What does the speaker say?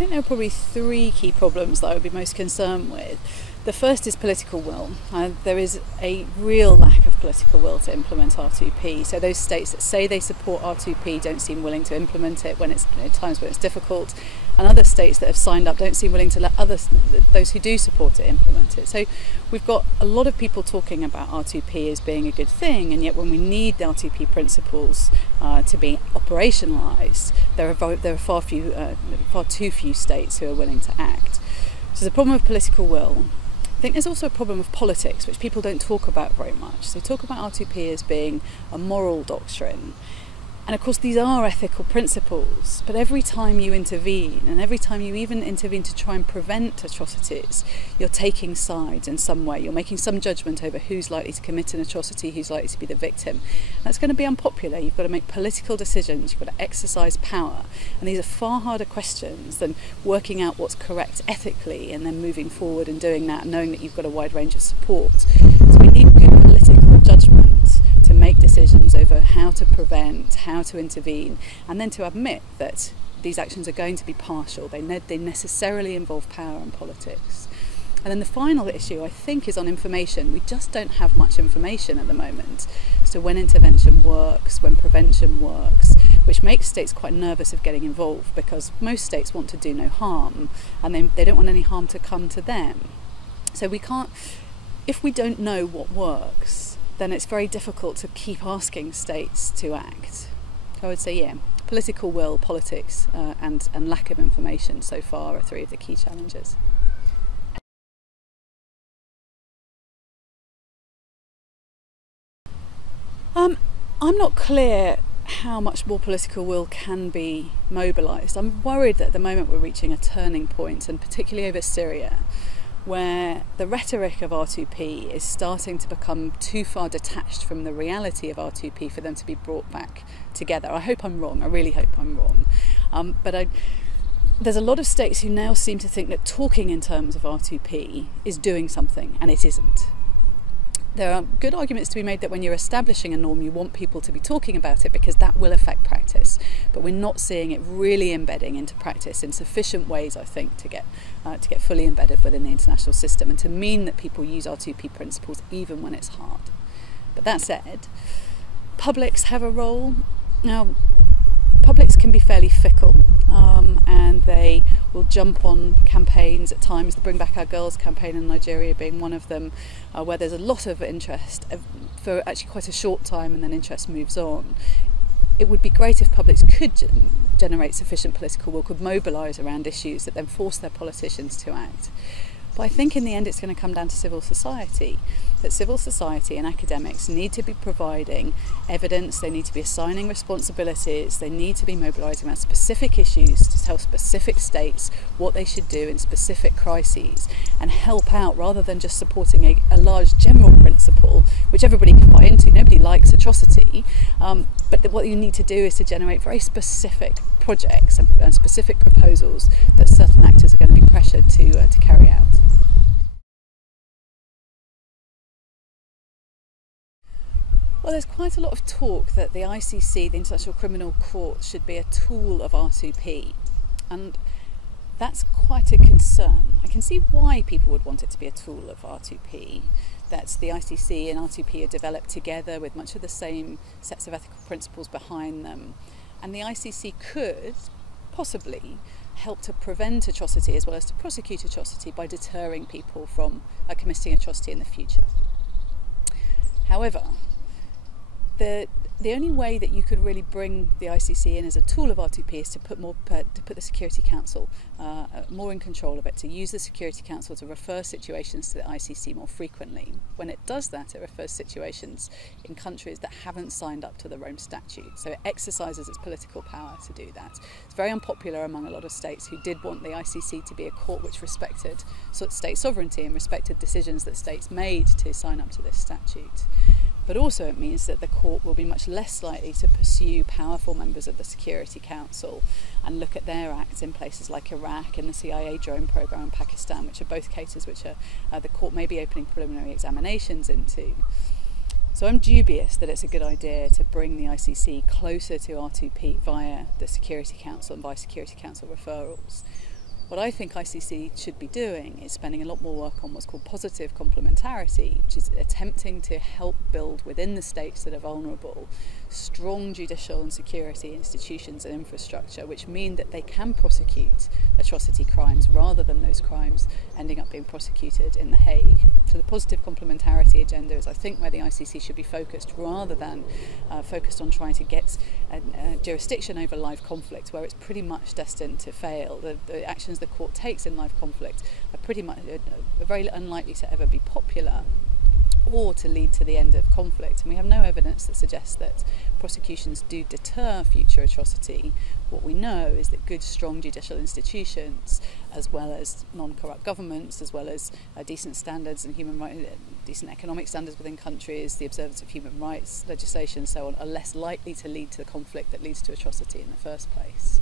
think there are probably three key problems that I would be most concerned with. The first is political will. There is a real lack of political will to implement R2P. So those states that say they support R2P don't seem willing to implement it when it's times when it's difficult, and other states that have signed up don't seem willing to let those who do support it implement it. So we've got a lot of people talking about R2P as being a good thing, and yet when we need the R2P principles to be operationalised, there are far too few states who are willing to act. So there's a problem of political will. I think there's also a problem of politics, which people don't talk about very much. So they talk about R2P as being a moral doctrine. And of course these are ethical principles, but every time you intervene, and every time you even intervene to try and prevent atrocities, you're taking sides in some way. You're making some judgment over who's likely to commit an atrocity, who's likely to be the victim. That's going to be unpopular. You've got to make political decisions, you've got to exercise power. And these are far harder questions than working out what's correct ethically and then moving forward and doing that, knowing that you've got a wide range of support. So we need good political judgment to make decisions over how to prevent, how to intervene, and then to admit that these actions are going to be partial. They necessarily involve power and politics. And then the final issue, I think, is on information. We just don't have much information at the moment. So when intervention works, when prevention works, which makes states quite nervous of getting involved, because most states want to do no harm, and they don't want any harm to come to them. So we can't, if we don't know what works, then it's very difficult to keep asking states to act. So I would say, yeah, political will, politics, and lack of information so far are three of the key challenges. I'm not clear how much more political will can be mobilised. I'm worried that at the moment we're reaching a turning point, and particularly over Syria, where the rhetoric of R2P is starting to become too far detached from the reality of R2P for them to be brought back together. I hope I'm wrong, I really hope I'm wrong. There's a lot of states who now seem to think that talking in terms of R2P is doing something, and it isn't. There are good arguments to be made that when you're establishing a norm, you want people to be talking about it because that will affect practice. But we're not seeing it really embedding into practice in sufficient ways, I think, to get fully embedded within the international system and to mean that people use R2P principles even when it's hard. But that said, publics have a role. Now, publics can be fairly fickle, and they will jump on campaigns at times. The Bring Back Our Girls campaign in Nigeria being one of them, where there's a lot of interest for actually quite a short time, and then interest moves on. It would be great if publics could generate sufficient political will, could mobilise around issues that then force their politicians to act. But I think in the end it's going to come down to civil society, that civil society and academics need to be providing evidence, they need to be assigning responsibilities, they need to be mobilising around specific issues to tell specific states what they should do in specific crises and help out rather than just supporting a large general principle which everybody can buy into. Nobody likes atrocity, but what you need to do is to generate very specific projects and specific proposals that certain actors are going to be pressured to carry out. Well, there's quite a lot of talk that the ICC, the International Criminal Court, should be a tool of R2P, and that's quite a concern. I can see why people would want it to be a tool of R2P. That's the ICC and R2P are developed together with much of the same sets of ethical principles behind them, and the ICC could possibly help to prevent atrocity as well as to prosecute atrocity by deterring people from committing atrocity in the future. However, the only way that you could really bring the ICC in as a tool of R2P is to put the Security Council more in control of it, to use the Security Council to refer situations to the ICC more frequently. When it does that, it refers situations in countries that haven't signed up to the Rome Statute, so it exercises its political power to do that. It's very unpopular among a lot of states who did want the ICC to be a court which respected state sovereignty and respected decisions that states made to sign up to this statute. But also it means that the court will be much less likely to pursue powerful members of the Security Council and look at their acts in places like Iraq and the CIA drone program in Pakistan, which are both cases which the court may be opening preliminary examinations into. So I'm dubious that it's a good idea to bring the ICC closer to R2P via the Security Council and by Security Council referrals. What I think ICC should be doing is spending a lot more work on what's called positive complementarity, which is attempting to help build within the states that are vulnerable strong judicial and security institutions and infrastructure, which mean that they can prosecute atrocity crimes rather than those crimes ending up being prosecuted in The Hague. So the positive complementarity agenda is, I think, where the ICC should be focused, rather than focused on trying to get a jurisdiction over live conflict, where it's pretty much destined to fail. The actions the court takes in live conflict are pretty much are very unlikely to ever be popular or to lead to the end of conflict. And we have no evidence that suggests that prosecutions do deter future atrocity. What we know is that good, strong judicial institutions, as well as non-corrupt governments, as well as decent standards and decent economic standards within countries, the observance of human rights legislation and so on, are less likely to lead to the conflict that leads to atrocity in the first place.